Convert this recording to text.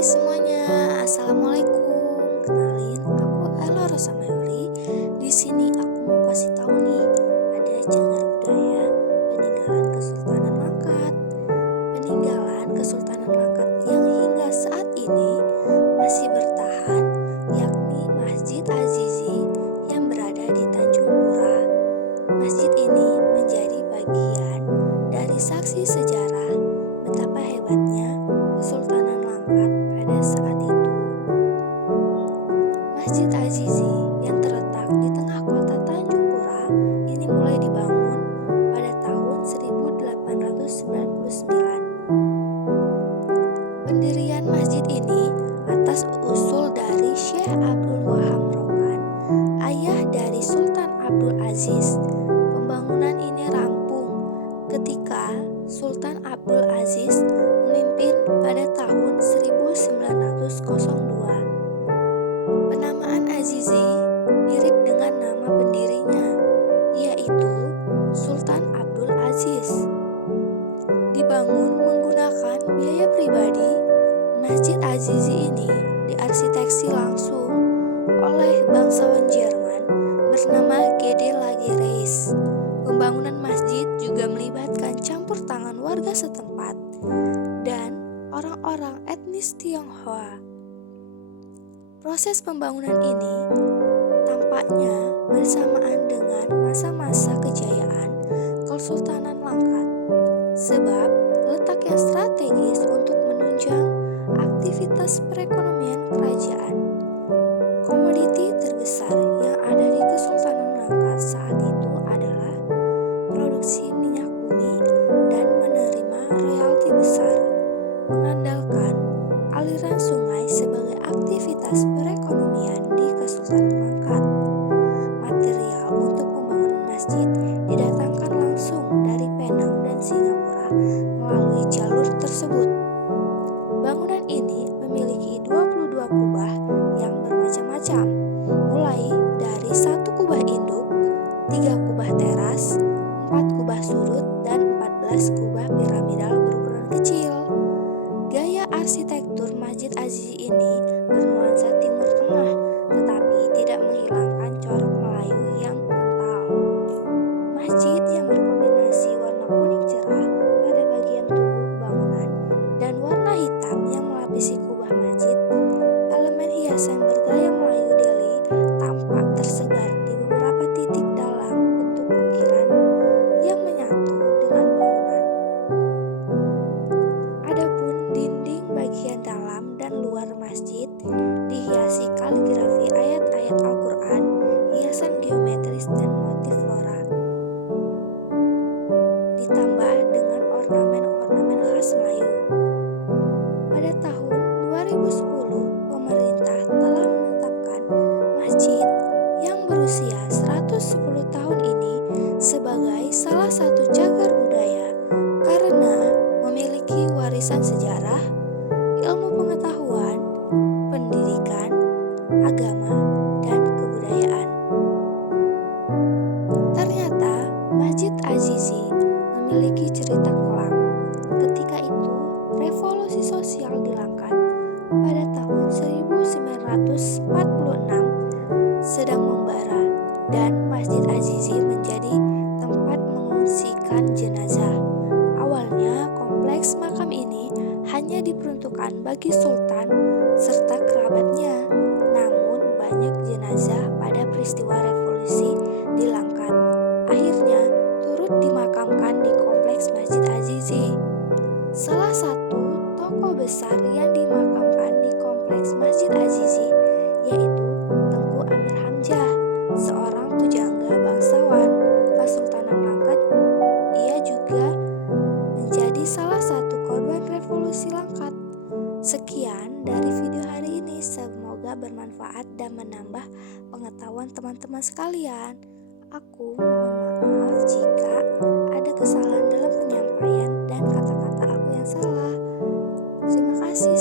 Hai semuanya, assalamualaikum. Kenalin, aku Ella Rosa Mayuri. Di sini aku mau kasih tahu nih, ada cagar budaya peninggalan Kesultanan Langkat. Peninggalan Kesultanan Langkat yang hingga saat ini masih bertahan, yakni Masjid Azizi yang berada di Tanjung Pura. Masjid ini menjadi bagian dari saksi sejarah betapa hebatnya Kesultanan Langkat pada saat itu. Masjid Azizi yang terletak di tengah kota Tanjung Pura ini mulai dibangun pada tahun 1899. Pendirian masjid ini atas usul dari Syekh Abdul Wahab Rokan, ayah dari Sultan Abdul Aziz. Pembangunan ini rampung ketika Sultan Abdul Aziz memimpin pada tahun 1902. Penamaan Azizi mirip dengan nama pendirinya, yaitu Sultan Abdul Aziz. Dibangun menggunakan biaya pribadi, Masjid Azizi ini diarsiteksi langsung oleh bangsawan Jerman bernama Gede Lagereis. Pembangunan masjid juga melibatkan campur tangan warga setempat dan orang-orang etnis Tionghoa. Proses pembangunan ini tampaknya bersamaan dengan masa-masa kejayaan Kesultanan Langkat, sebab letak yang strategis untuk menunjang aktivitas perekonomian kerajaan. Komoditi terbesar yang ada di Kesultanan Langkat saat itu adalah produksi minyak bumi dan menerima royalti besar, mengandalkan aliran sungai sebagai aktivitas perekonomian di Kesultanan Langkat. Material untuk pembangunan masjid didatangkan langsung dari Penang dan Singapura melalui jalur tersebut. Bangunan ini memiliki 22 kubah yang bermacam-macam, mulai dari 1 kubah induk, 3 kubah teras, 4 kubah sudut, dan 14 kubah piramidal berukuran kecil. Gaya arsitektur Masjid Azizi ini bernuansa Timur Tengah, tetapi tidak menghilangkan corak Melayu yang kental. Masjid yang berkombinasi warna kuning cerah pada bagian tubuh bangunan dan warna hitam yang melapisi kubah masjid. Elemen hiasan bergaya Melayu Delhi tampak tersebar di beberapa titik dalam bentuk ukiran yang menyatu dengan bangunan. Adapun dinding bagian dalam dan luar masjid dihiasi kaligrafi ayat-ayat Al-Quran, hiasan geometris dan motif flora, ditambah dengan ornamen-ornamen khas Melayu. Pada tahun 2010, pemerintah telah menetapkan masjid yang berusia 110 tahun ini sebagai salah satu cagar budaya karena memiliki warisan sejarah, ilmu pengetahuan, pendidikan, agama, dan kebudayaan. Ternyata Masjid Azizi memiliki cerita kelam. Ketika itu, revolusi sosial di Langkat pada tahun 1946 sedang membara dan Masjid Azizi menjadi tempat mengungsikan jenazah. Awalnya kompleks makam ini hanya diperuntukkan bagi sultan serta kerabatnya. Namun banyak jenazah pada peristiwa revolusi di Langkat akhirnya turut dimakamkan di kompleks Masjid Azizi. Salah satu tokoh besar yang dimakamkan di kompleks Masjid Azizi yaitu Tengku Amir Hamzah, seorang pujangga bangsawan Kesultanan Langkat. Ia juga menjadi salah satu korban revolusi Langkat. Sekian dari video hari ini, semoga bermanfaat dan menambah pengetahuan teman-teman sekalian. Aku mohon maaf jika ada kesalahan dalam penyampaian dan kata-kata aku yang salah. Terima kasih.